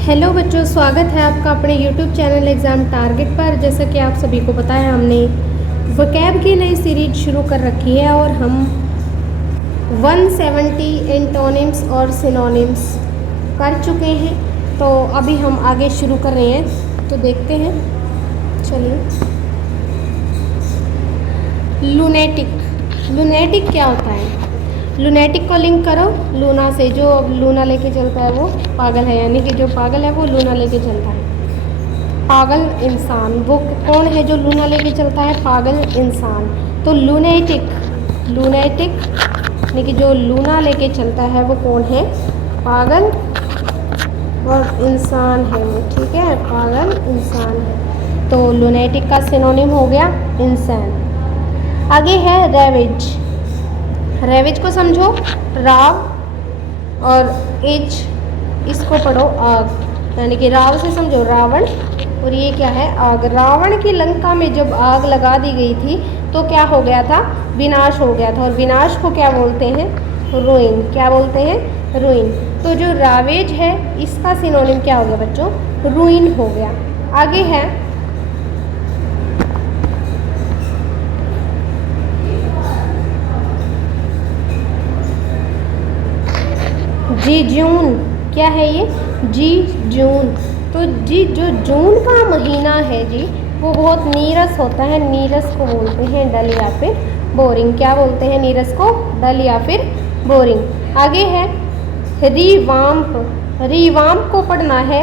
Hello बच्चों, स्वागत है आपका अपने यूट्यूब चैनल एग्ज़ाम टारगेट पर। जैसा कि आप सभी को पता है, हमने वोकैब की नई सीरीज शुरू कर रखी है और हम 170 एंटोनिम्स और सिनोनिम्स कर चुके हैं। तो अभी हम आगे शुरू कर रहे हैं, तो देखते हैं। चलिए, लूनेटिक क्या होता है? लूनेटिक को लिंक करो लूना से। जो लूना लेके चलता है वो पागल है, यानी कि जो पागल है वो लूना लेके चलता है। पागल इंसान वो कौन है जो लूना लेके चलता है? पागल इंसान। तो लूनेटिक यानी कि जो लूना लेके चलता है वो कौन है? पागल और इंसान है वो, ठीक है, पागल इंसान है। तो लूनेटिक का सिनोनिम हो गया इंसान। आगे है रेवेज। रेवेज को समझो, राव और एज इसको पढ़ो आग, यानी कि राव से समझो रावण और ये क्या है? आग। रावण की लंका में जब आग लगा दी गई थी तो क्या हो गया था? विनाश हो गया था। और विनाश को क्या बोलते हैं? रूइन। क्या बोलते हैं? रूइन। तो जो रावेज है इसका सिनोनिम क्या हो गया बच्चों? रूइन हो गया। आगे है जी जून। क्या है ये? जी जून। तो जी जो जून का महीना है जी, वो बहुत नीरस होता है। नीरस को बोलते हैं डल या फिर बोरिंग। क्या बोलते हैं नीरस को? डल या फिर बोरिंग। आगे है रीवाम्प। रीवाम्प को पढ़ना है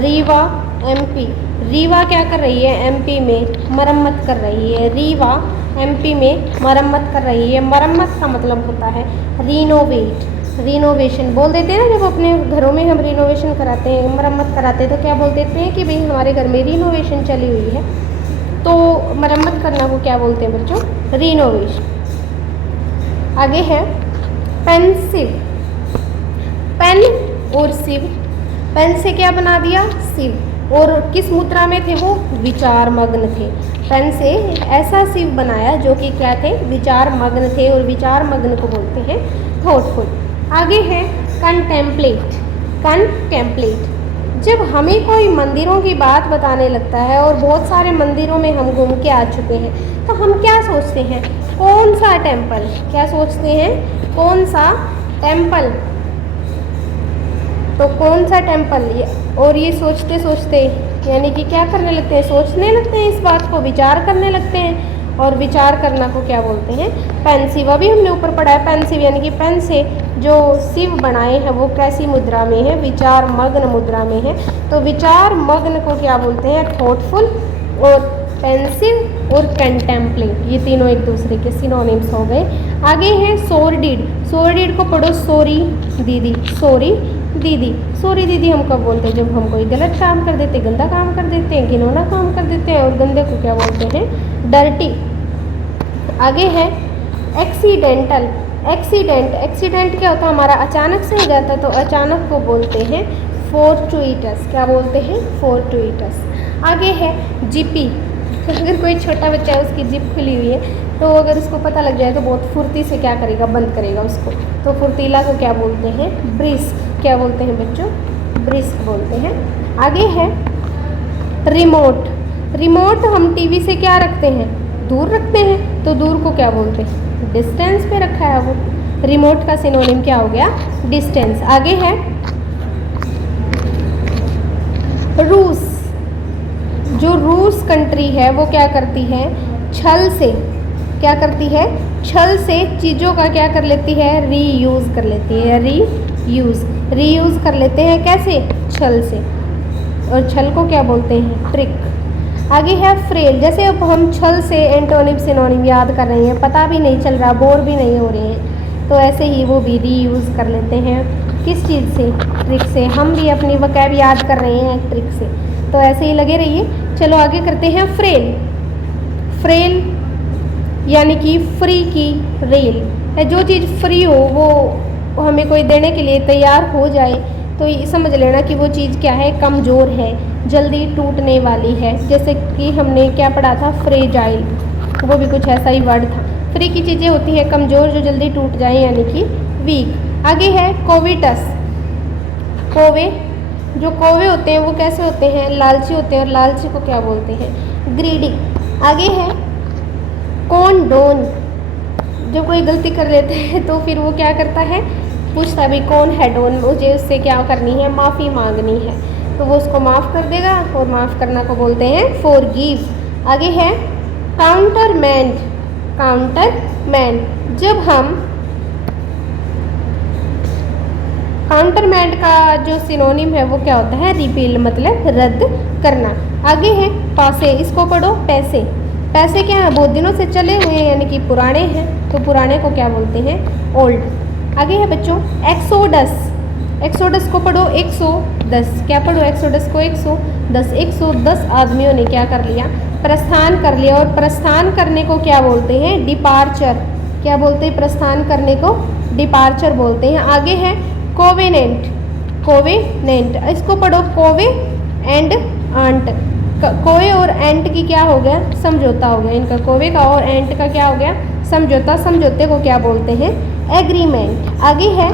रीवा एमपी। रीवा क्या कर रही है? एमपी में मरम्मत कर रही है। रीवा एमपी में मरम्मत कर रही है। मरम्मत का मतलब होता है रिनोवेट, रिनोवेशन बोल देते हैं ना। जब अपने घरों में हम रिनोवेशन कराते हैं, मरम्मत कराते हैं, तो क्या बोल देते हैं कि भाई हमारे घर में रिनोवेशन चली हुई है। तो मरम्मत करना को क्या बोलते हैं बच्चों? रिनोवेशन। आगे है पेंसिव। पेन और सिव। पेन से क्या बना दिया? सिव। और किस मुद्रा में थे वो? विचार मग्न थे। पेन से ऐसा सिव बनाया जो कि क्या थे? विचार मग्न थे। और विचार मग्न को बोलते हैं थॉटफुल। आगे है कंटेम्पलेट। कंटेम्पलेट जब हमें कोई मंदिरों की बात बताने लगता है और बहुत सारे मंदिरों में हम घूम के आ चुके हैं, तो हम क्या सोचते हैं? कौन सा टेम्पल? क्या सोचते हैं? कौन सा टेम्पल? तो कौन सा टेम्पल? और ये सोचते सोचते यानी कि क्या करने लगते हैं? सोचने लगते हैं, इस बात को विचार करने लगते हैं। और विचार करना को क्या बोलते हैं? पेंसिव। अभी हमने ऊपर पढ़ा है पेंसिव, यानी कि पेन से जो शिव बनाए हैं वो कैसी मुद्रा में है? विचार मग्न मुद्रा में है। तो विचार मग्न को क्या बोलते हैं? थॉटफुल। और पेंसिव और कंटेम्पलेट, ये तीनों एक दूसरे के सिनोनिम्स हो गए। आगे है सोरडिड। सोरडिड को पढ़ो सॉरी दीदी। सॉरी दीदी। सॉरी दीदी हम कब बोलते हैं? जब हम कोई गलत काम कर देते, गंदा काम कर देते हैं, घिनौना काम कर देते हैं। और गंदे को क्या बोलते हैं? डर्टी। आगे है एक्सीडेंटल। एक्सीडेंट क्या होता है? हमारा अचानक से हो जाता है, तो अचानक को बोलते हैं फोर्टुइटस। क्या बोलते हैं? फोर्टुइटस। आगे है जिपी। अगर कोई छोटा बच्चा है, उसकी जिप खुली हुई है, तो अगर उसको पता लग जाए तो बहुत फुर्ती से क्या करेगा? बंद करेगा उसको। तो फुर्तीला को क्या बोलते हैं? ब्रिस्क। क्या बोलते हैं बच्चों? ब्रिस्क बोलते हैं। आगे है रिमोट। रिमोट हम टीवी से क्या रखते हैं? दूर रखते हैं, तो दूर को क्या बोलते हैं? डिस्टेंस पे रखा है वो। रिमोट का सिनोनिम क्या हो गया? डिस्टेंस। आगे है रूस। जो रूस कंट्री है वो क्या करती है? छल से क्या करती है? छल से चीज़ों का क्या कर लेती है? रीयूज़ कर लेती है। रीयूज़ कर लेते हैं। कैसे? छल से। और छल को क्या बोलते हैं? ट्रिक। आगे है फ्रेल। जैसे अब हम छल से एंटोनिम सिनोनिम याद कर रहे हैं, पता भी नहीं चल रहा, बोर भी नहीं हो रहे हैं, तो ऐसे ही वो भी रीयूज़ कर लेते हैं। किस चीज़ से? ट्रिक से। हम भी अपनी वोकैब याद कर रहे हैं ट्रिक से, तो ऐसे ही लगे रहिए। चलो आगे करते हैं फ्रेल। फ्रेल यानी कि फ्री की रेल है। जो चीज़ फ्री हो, वो हमें कोई देने के लिए तैयार हो जाए, तो ये समझ लेना कि वो चीज़ क्या है? कमज़ोर है, जल्दी टूटने वाली है। जैसे कि हमने क्या पढ़ा था? फ्रेजाइल, वो भी कुछ ऐसा ही वर्ड था। फ्री की चीज़ें होती हैं कमज़ोर, जो जल्दी टूट जाए, यानी कि वीक। आगे है कोविटस। कोवे जो कौवे होते हैं वो कैसे होते हैं, लालची होते हैं, और लालची को क्या बोलते हैं, ग्रीडी। आगे है कौन-डोन, जब कोई गलती कर लेते हैं तो फिर वो क्या करता है, पूछता भी कौन है डोन, मुझे उससे क्या करनी है, माफ़ी मांगनी है, तो वो उसको माफ़ कर देगा, और माफ़ करना को बोलते हैं फॉरगिव। आगे है काउंटरमैंड, काउंटरमैंड, जब हम काउंटरमैंड का जो सिनोनिम है वो क्या होता है, रिपील, मतलब रद्द करना। आगे है पासे, इसको पढ़ो पैसे। पैसे क्या है, बहुत दिनों से चले हुए हैं, यानी कि पुराने हैं, तो पुराने को क्या बोलते हैं, ओल्ड। आगे है बच्चों एक्सोडस, एक्सोडस को पढ़ो 110, क्या पढ़ो एक्सोडस को 110, 110 आदमियों ने क्या कर लिया, प्रस्थान कर लिया, और प्रस्थान करने को क्या बोलते हैं, डिपार्चर, क्या बोलते हैं, प्रस्थान करने को डिपार्चर बोलते हैं। आगे है कोवेनेंट, कोवेनेंट, इसको पढ़ो कोवे एंड आंट, कोवे और एंट की क्या हो गया, समझौता हो गया इनका, कोवे का और एंट का क्या हो गया, समझौता, समझौते को क्या बोलते हैं, एग्रीमेंट। आगे है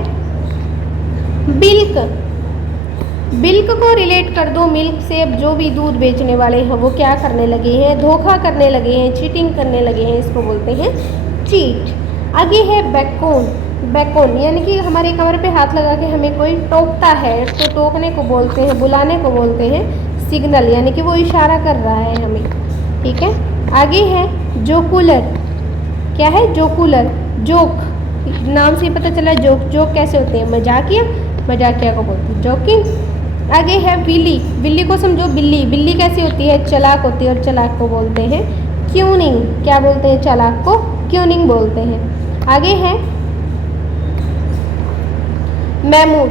बिल्क, बिल्क को रिलेट कर दो मिल्क से, अब जो भी दूध बेचने वाले हैं वो क्या करने लगे हैं, धोखा करने लगे हैं, चीटिंग करने लगे हैं, इसको बोलते हैं चीट। आगे है बैकबोन, बैकबोन यानी कि हमारे कमर पे हाथ लगा के हमें कोई टोकता है तो टोकने को बोलते हैं, बुलाने को बोलते हैं सिग्नल, यानी कि वो इशारा कर रहा है हमें, ठीक है। आगे है जोकुलर, क्या है, जोकुलर, जोक, नाम से पता चला जोक, जोक कैसे होते हैं, मजाकिया, मजाकिया को बोलते हैं जोकिंग। आगे है बिल्ली, बिल्ली को समझो बिल्ली, बिल्ली कैसी होती है, चालाक होती है, और चालाक को बोलते हैं क्यूनिंग, क्या बोलते हैं, चालाक को क्यूनिंग बोलते हैं। आगे है महमूद,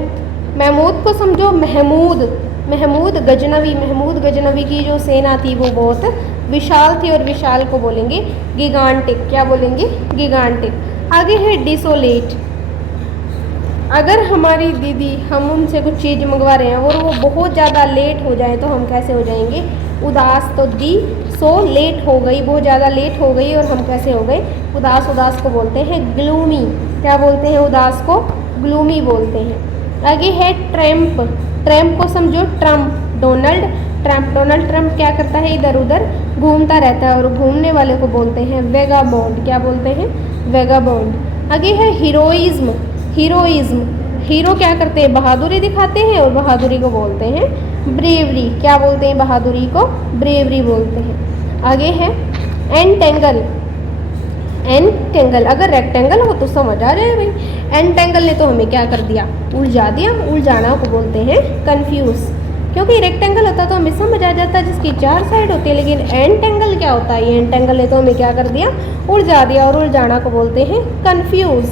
महमूद को समझो महमूद, महमूद गजनवी, महमूद गजनवी की जो सेना थी वो बहुत विशाल थी, और विशाल को बोलेंगे गिगांटिक, क्या बोलेंगे, गिगांटिक। आगे है डिसोलेट, अगर हमारी दीदी, हम उनसे कुछ चीज़ मंगवा रहे हैं और वो बहुत ज़्यादा लेट हो जाए तो हम कैसे हो जाएंगे, उदास, तो दी सो लेट हो गई, बहुत ज़्यादा लेट हो गई और हम कैसे हो गए, उदास, उदास को बोलते हैं ग्लूमी, क्या बोलते हैं, उदास को ग्लूमी बोलते हैं। आगे है ट्रैम्प, ट्रैम्प को समझो Trump, Donald Trump, Donald Trump क्या करता है, इधर उधर घूमता रहता है, और घूमने वाले को बोलते हैं वेगाबॉन्ड, क्या बोलते हैं, वेगाबॉन्ड। आगे है हीरोइज्म, हीरोइज्म, हीरो क्या करते हैं, बहादुरी दिखाते हैं, और बहादुरी को बोलते हैं ब्रेवरी, क्या बोलते हैं, बहादुरी को ब्रेवरी बोलते हैं। आगे है एंटेंगल, एंटेंगल, अगर रेक्टेंगल हो तो समझ आ जाए भाई, एंटेंगल ने तो हमें क्या कर दिया, उलझा दिया, उलझाना को बोलते हैं कंफ्यूज, क्योंकि रेक्टेंगल होता तो हमें समझ आ जाता जिसकी 4 साइड होती है, लेकिन एंटेंगल क्या होता है, ये एंटेंगल ने तो हमें क्या कर दिया, उलझा दिया, और उलझाना को बोलते हैं कंफ्यूज।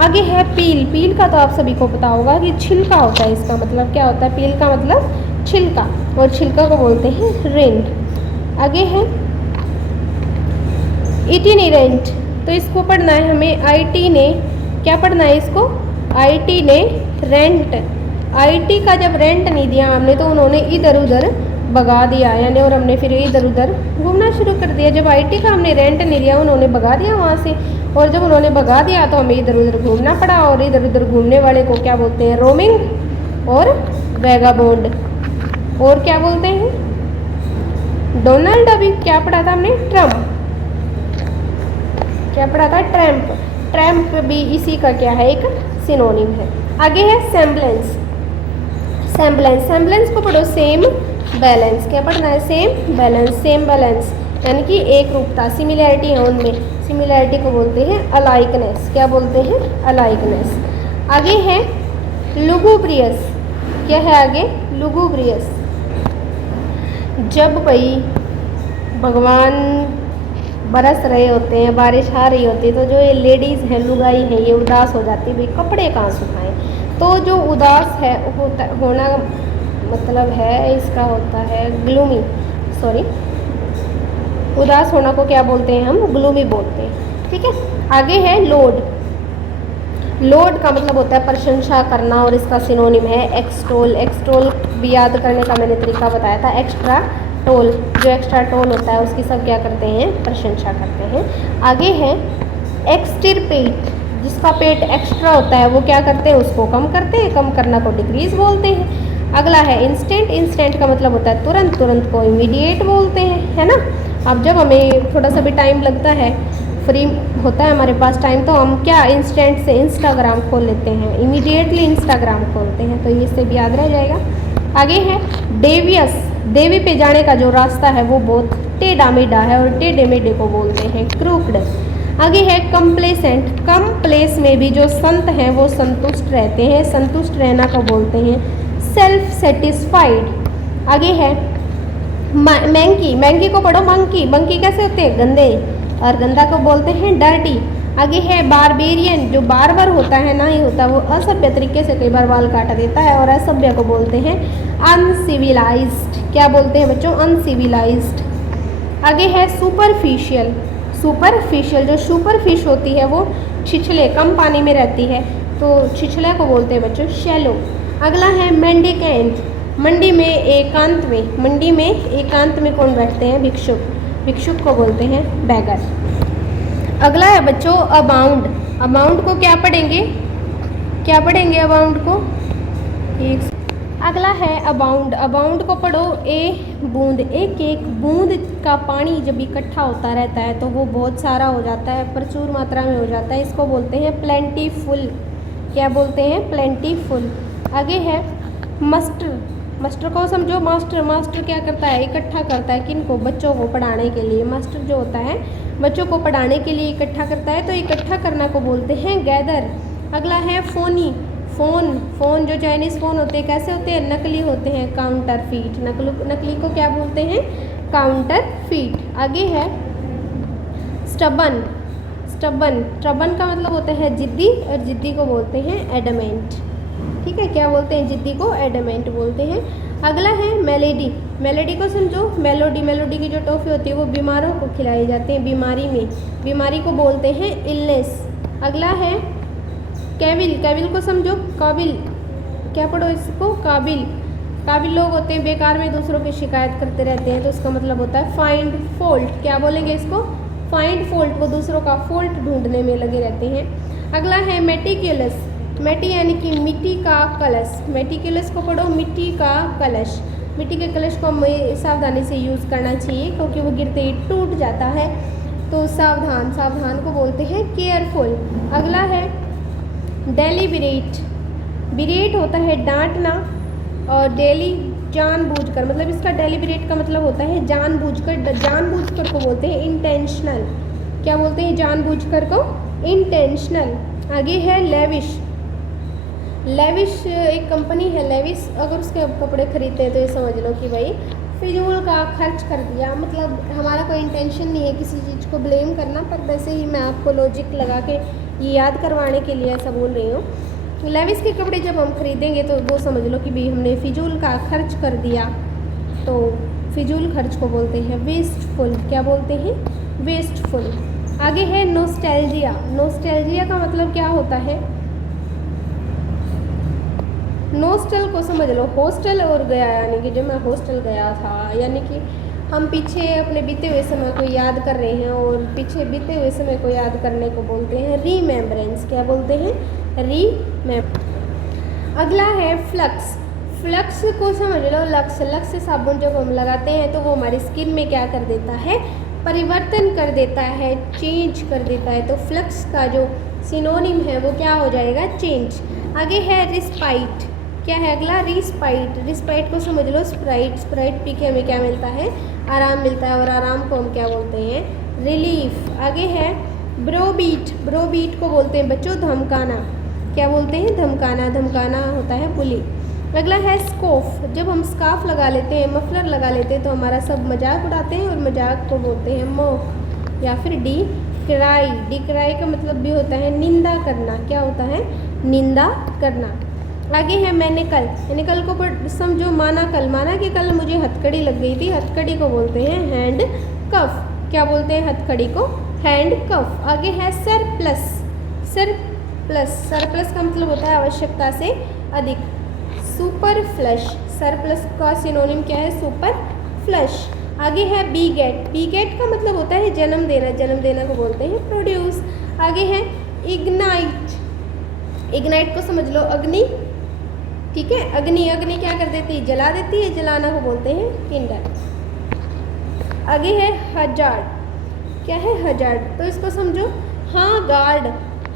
आगे है पील, पील का तो आप सभी को पता होगा कि छिलका होता है, इसका मतलब क्या होता है, पील का मतलब छिलका, और छिलका को बोलते हैं रिंड। आगे है इटिनेरेंट, तो इसको पढ़ना है हमें, आईटी ने क्या पढ़ना है इसको, आईटी ने रेंट, आईटी का जब रेंट नहीं दिया हमने तो उन्होंने इधर उधर भगा दिया, यानी, और हमने फिर इधर उधर घूमना शुरू कर दिया। जब आईटी का हमने रेंट नहीं दिया उन्होंने भगा दिया वहाँ से, और जब उन्होंने भगा दिया तो हमें इधर उधर घूमना पड़ा, और इधर उधर घूमने वाले को क्या बोलते हैं, रोमिंग और वेगाबॉन्ड। और क्या बोलते हैं, डोनाल्ड, अभी क्या पढ़ा था हमने, ट्रम्प, क्या पढ़ा था, ट्रैम्प, ट्रैम्प भी इसी का क्या है, एक सिनोनिम है। आगे है सेम्बलेंस, सेम्बलेंस, सेम्बलेंस को पढ़ो सेम बैलेंस, क्या पढ़ना है, सेम बैलेंस, सेम बैलेंस यानी कि एक रूपता, सिमिलैरिटी है उनमें, सिमिलैरिटी को बोलते हैं अलाइकनेस, क्या बोलते हैं, अलाइकनेस। आगे है लुगुब्रियस, क्या है आगे, लुगुब्रियस, जब भाई भगवान बरस रहे होते हैं, बारिश आ रही होती है, तो जो ये लेडीज़ हैं, लुगाई हैं, ये उदास हो जाती है, भाई कपड़े कहाँ सुखाएं, तो जो उदास है होना मतलब है इसका होता है ग्लूमी, सॉरी, उदास होना को क्या बोलते हैं हम, ग्लूमी बोलते हैं, ठीक है। आगे है लोड, लोड का मतलब होता है प्रशंसा करना, और इसका सिनोनिम है एक्सटोल, एक्सटोल भी याद करने का मैंने तरीका बताया था, एक्स्ट्रा टोल, जो एक्स्ट्रा टोल होता है उसकी सब क्या करते हैं, प्रशंसा करते हैं। आगे है एक्सटिरपेट, जिसका पेट एक्स्ट्रा होता है वो क्या करते हैं, उसको कम करते हैं, कम करना को डिक्रीज बोलते हैं। अगला है इंस्टेंट। इंस्टेंट का मतलब होता है तुरंत, तुरंत को इमीडिएट बोलते हैं, है ना। अब जब हमें थोड़ा सा भी टाइम लगता है, फ्री होता है हमारे पास टाइम, तो हम क्या इंस्टेंट से इंस्टाग्राम खोल लेते हैं, इमीडिएटली इंस्टाग्राम खोलते हैं, तो इससे भी याद रह जाएगा। आगे है डेवियस। देवी पे जाने का जो रास्ता है वो बहुत टेढ़ा मेढ़ा है और टेढ़े मेढ़े को बोलते हैं क्रूक्ड। आगे है कंप्लेसेंट। कम प्लेस में भी जो संत हैं वो संतुष्ट रहते हैं, संतुष्ट रहना को बोलते हैं सेल्फ सेटिस्फाइड। आगे है मैंकी। मैंकी को पढ़ो मंकी। मंकी कैसे होते हैं, गंदे, और गंदा को बोलते हैं डर्टी। आगे है बारबेरियन। जो बार होता है ना ही होता, वो असभ्य तरीके से कई बार बाल काट देता है, और असभ्य को बोलते हैं अनसिविलाइज्ड। क्या बोलते हैं बच्चों, अनसिविलाइज्ड। आगे है सुपरफिशियल। सुपरफिशियल, जो सुपरफिश होती है वो छिछले, कम पानी में रहती है, तो छिछले को बोलते हैं बच्चों शैलो। अगला है मेंडिकेंट। मंडी में एकांत में, मंडी में एकांत में कौन बैठते हैं, भिक्षुक। भिक्षुक को बोलते हैं बैगर। अगला है बच्चों अबाउंड। अबाउंड को क्या पढ़ेंगे, क्या पढ़ेंगे अबाउंड को, एक। अगला है अबाउंड। अबाउंड को पढ़ो ए बूंद। एक बूंद का पानी जब इकट्ठा होता रहता है तो वो बहुत सारा हो जाता है, प्रचुर मात्रा में हो जाता है, इसको बोलते हैं प्लेंटीफुल। क्या बोलते हैं, प्लेंटीफुल। आगे है मस्टर। मास्टर को समझो, मास्टर। मास्टर क्या करता है, इकट्ठा करता है, किनको, बच्चों को पढ़ाने के लिए। मास्टर जो होता है बच्चों को पढ़ाने के लिए इकट्ठा करता है, तो इकट्ठा करना को बोलते हैं गैदर। अगला है फोनी। फ़ोन। फ़ोन जो चाइनीज़ फ़ोन होते हैं कैसे होते हैं, नकली होते हैं, काउंटर फीट। नकली को क्या बोलते हैं, काउंटर फीट। आगे है स्टबन। स्टबन, स्टबन का मतलब होता है जिद्दी, और जिद्दी को बोलते हैं एडमेंट। ठीक है, क्या बोलते हैं, जिद्दी को एडमेंट बोलते हैं। अगला है मेलेडी। मेलेडी को समझो, मेलोडी। मेलोडी की जो टॉफ़ी होती है वो बीमारों को खिलाई जाती है बीमारी में, बीमारी को बोलते हैं इलनेस। अगला है कैबिल। कैबिल को समझो, काबिल। क्या पढ़ो इसको, काबिल। काबिल लोग होते हैं बेकार में दूसरों की शिकायत करते रहते हैं, तो उसका मतलब होता है फाइंड फॉल्ट। क्या बोलेंगे इसको, फाइंड फॉल्ट। वो दूसरों का फॉल्ट ढूंढने में लगे रहते हैं। अगला है मेटिक्यूलस। मेटी यानी कि मिट्टी का कलश। मेटिक्यूलस को पढ़ो, मिट्टी का कलश। मिट्टी के कलश को हमें सावधानी से यूज़ करना चाहिए, क्योंकि वो गिरते ही टूट जाता है, तो सावधान। सावधान को बोलते हैं केयरफुल। अगला है डेलिबरेट। बिरेट होता है डांटना, और डेली जानबूझकर, मतलब इसका डेलिबरेट का मतलब होता है जानबूझकर। जानबूझकर को बोलते हैं इंटेंशनल। क्या बोलते हैं, जानबूझकर को इंटेंशनल। आगे है लेविश। लेविश एक कंपनी है लेविस, अगर उसके कपड़े खरीदते हैं तो ये समझ लो कि भाई फिजूल का खर्च कर दिया, मतलब हमारा कोई इंटेंशन नहीं है किसी चीज़ को ब्लेम करना, पर वैसे ही मैं आपको लॉजिक लगा के ये याद करवाने के लिए ऐसा बोल रही हूँ। लेविस के कपड़े जब हम खरीदेंगे तो वो समझ लो कि भाई हमने फिजूल का खर्च कर दिया, तो फिजूल खर्च को बोलते हैं वेस्टफुल। क्या बोलते हैं, वेस्टफुल। आगे है नोस्टैल्जिया। नोस्टैल्जिया का मतलब क्या होता है, नोस्टल को समझ लो हॉस्टल और गया, यानी कि जब मैं हॉस्टल गया था, यानी कि हम पीछे अपने बीते हुए समय को याद कर रहे हैं, और पीछे बीते हुए समय को याद करने को बोलते हैं रीमेम्बरेंस। क्या बोलते हैं, रीमेम्बर। अगला है फ्लक्स। फ्लक्स को समझ लो लक्स। लक्स से साबुन जब हम लगाते हैं तो वो हमारी स्किन में क्या कर देता है, परिवर्तन कर देता है, चेंज कर देता है। तो फ्लक्स का जो सिनोनिम है वो क्या हो जाएगा, चेंज। आगे है रिस्पाइट। क्या है अगला, रिस्पाइट। रिस्पाइट को समझ लो स्प्राइट। स्प्राइट पी के हमें क्या मिलता है, आराम मिलता है, और आराम को हम क्या बोलते हैं, रिलीफ। आगे है ब्रोबीट। ब्रोबीट को बोलते हैं बच्चों धमकाना। क्या बोलते हैं, धमकाना। धमकाना होता है बुली। अगला है स्कोफ। जब हम स्कार्फ लगा लेते हैं, मफलर लगा लेते हैं, तो हमारा सब मजाक उड़ाते हैं, और मजाक को बोलते हैं मोक या फिर डी क्राई। डी क्राई का मतलब भी होता है निंदा करना। क्या होता है, निंदा करना। आगे है मैनिकल। मैनिकल को समझो माना कल। माना कि कल मुझे हथकड़ी लग गई थी, हथकड़ी को बोलते हैं हैंड कफ। क्या बोलते हैं हथकड़ी को, हैंड कफ। आगे है सरप्लस। सरप्लस। सरप्लस का मतलब होता है आवश्यकता से अधिक। Super flush. सरप्लस का सिनोनिम क्या है, सुपर फ्लश। आगे है बीगेट। बीगेट का मतलब होता है जन्म देना। जन्म देना को बोलते हैं प्रोड्यूस। आगे है इग्नाइट। इग्नाइट को समझ लो अग्नि ठीक है। अग्नि, अग्नि क्या कर देती है? जला देती है, जलाना को बोलते हैं टिंडर। आगे है हजार्ड। क्या है? हजार्ड। तो इसको समझो। हाँ गार्ड,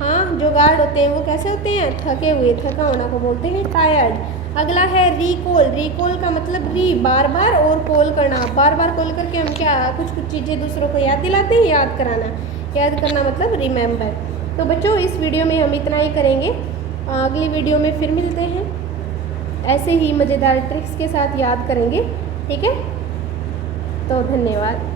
हाँ जो गार्ड होते हैं वो कैसे होते हैं? थके हुए, थका होना को बोलते हैं टायर्ड। अगला है रिकॉल। रिकॉल का मतलब री, बार बार, और कॉल करना, बार बार कॉल करके हम क्या कुछ कुछ चीज़ें दूसरों को याद दिलाते हैं, याद कराना। याद करना मतलब रिमेंबर। तो बच्चों इस वीडियो में हम इतना ही करेंगे, अगली वीडियो में फिर मिलते हैं, ऐसे ही मज़ेदार ट्रिक्स के साथ याद करेंगे। ठीक है, तो धन्यवाद।